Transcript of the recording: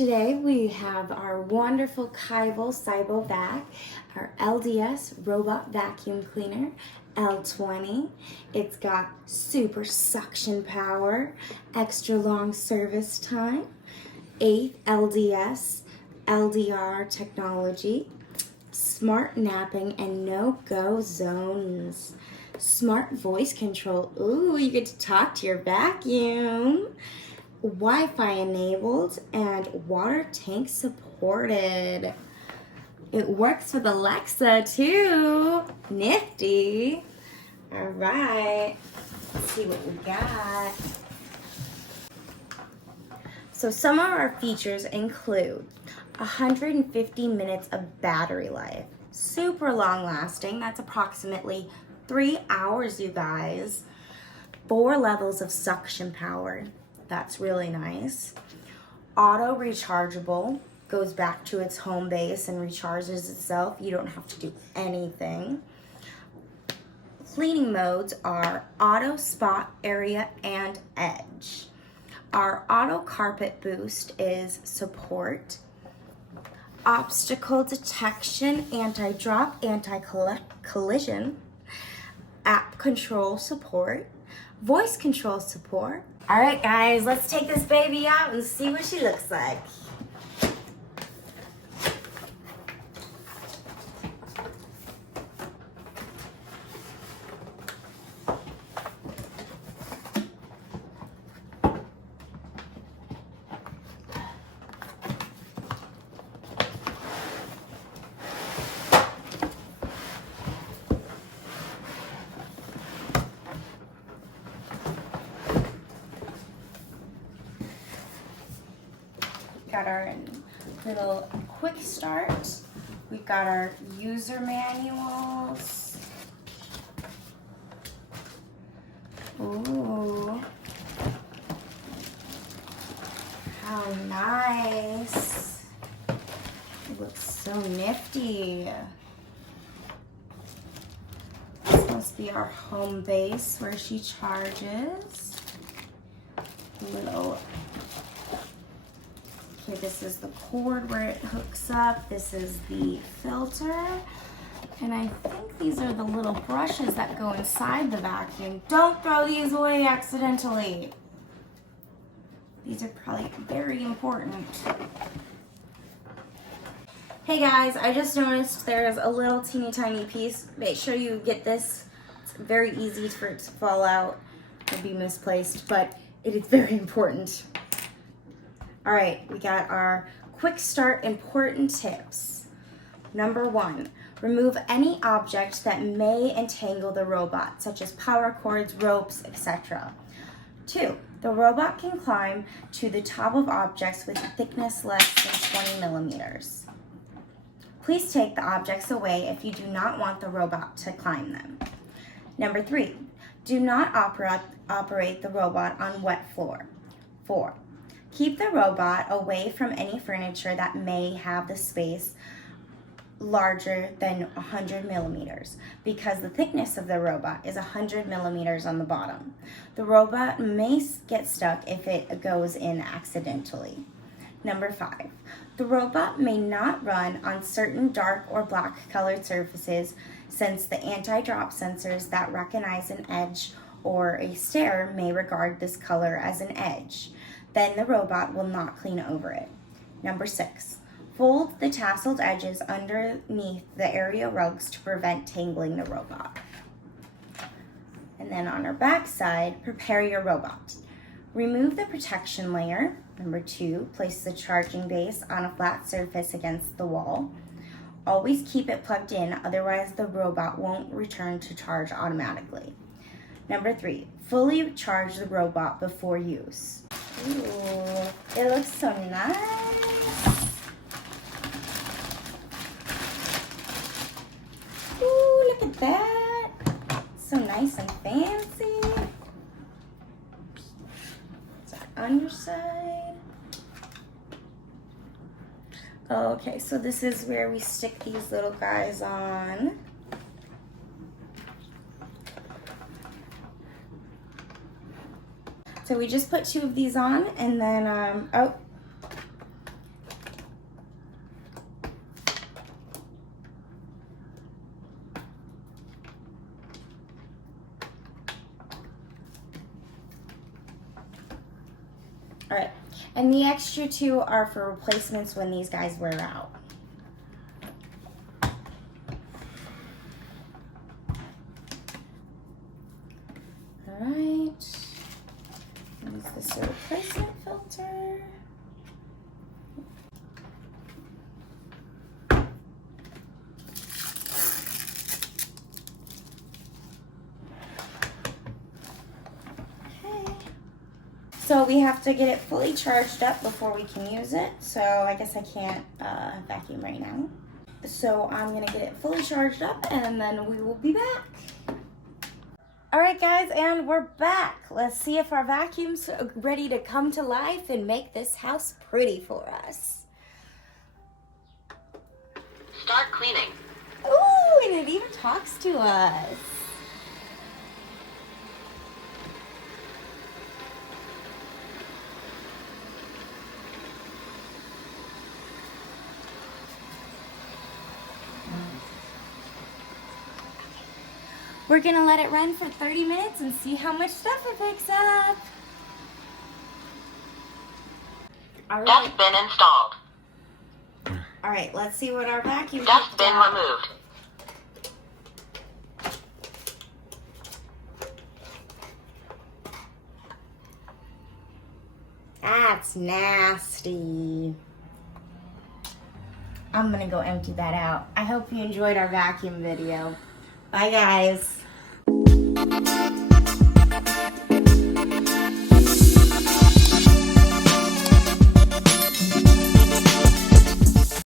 Today we have our wonderful Kyvol Vac, our LDS Robot Vacuum Cleaner, L20. It's got super suction power, extra long service time, 8th LDS LDR technology, smart napping and no-go zones, smart voice control. Ooh, you get to talk to your vacuum. Wi-Fi enabled and water tank supported. It works with Alexa too. Nifty. All right, let's see what we got. So some of our features include 150 minutes of battery life. Super long lasting. That's approximately 3 hours, you guys. 4 levels of suction power. That's really nice. Auto rechargeable, goes back to its home base and recharges itself. You don't have to do anything. Cleaning modes are auto, spot, area, and edge. Our auto carpet boost is support. Obstacle detection, anti-drop, anti-collision. App control support. Voice control support. All right, guys, let's take this baby out and see what she looks like. Got our little quick start. We've got our user manuals. Ooh, how nice. It looks so nifty. This must be our home base where she charges. This is the cord where it hooks up. This is the filter. And I think these are the little brushes that go inside the vacuum. Don't throw these away accidentally. These are probably very important. Hey guys, I just noticed there's a little teeny tiny piece. Make sure you get this. It's very easy for it to fall out or be misplaced, but it is very important. All right, we got our quick start important tips. Number 1, remove any object that may entangle the robot, such as power cords, ropes, etc. 2, the robot can climb to the top of objects with thickness less than 20 millimeters. Please take the objects away if you do not want the robot to climb them. Number 3, do not operate the robot on wet floor. 4, keep the robot away from any furniture that may have the space larger than 100 millimeters because the thickness of the robot is 100 millimeters on the bottom. The robot may get stuck if it goes in accidentally. Number 5, the robot may not run on certain dark or black colored surfaces since the anti-drop sensors that recognize an edge or a stair may regard this color as an edge. Then the robot will not clean over it. Number 6, fold the tasseled edges underneath the area rugs to prevent tangling the robot. And then on our back side, prepare your robot. Remove the protection layer. Number 2, place the charging base on a flat surface against the wall. Always keep it plugged in, otherwise the robot won't return to charge automatically. Number 3, fully charge the robot before use. Ooh, it looks so nice. Ooh, look at that. So nice and fancy. It's our underside. Okay, so this is where we stick these little guys on. So we just put 2 of these on, and then, All right, and the extra 2 are for replacements when these guys wear out. All right, use this replacement filter. So we have to get it fully charged up before we can use it. So I guess I can't vacuum right now. So I'm gonna get it fully charged up and then we will be back. All right guys, and we're back. Let's see if our vacuum's ready to come to life and make this house pretty for us. Start cleaning. Ooh, and it even talks to us. We're gonna let it run for 30 minutes and see how much stuff it picks up. All right. Dustbin installed. All right, let's see what our vacuum Dustbin removed. That's nasty. I'm gonna go empty that out. I hope you enjoyed our vacuum video. Bye guys.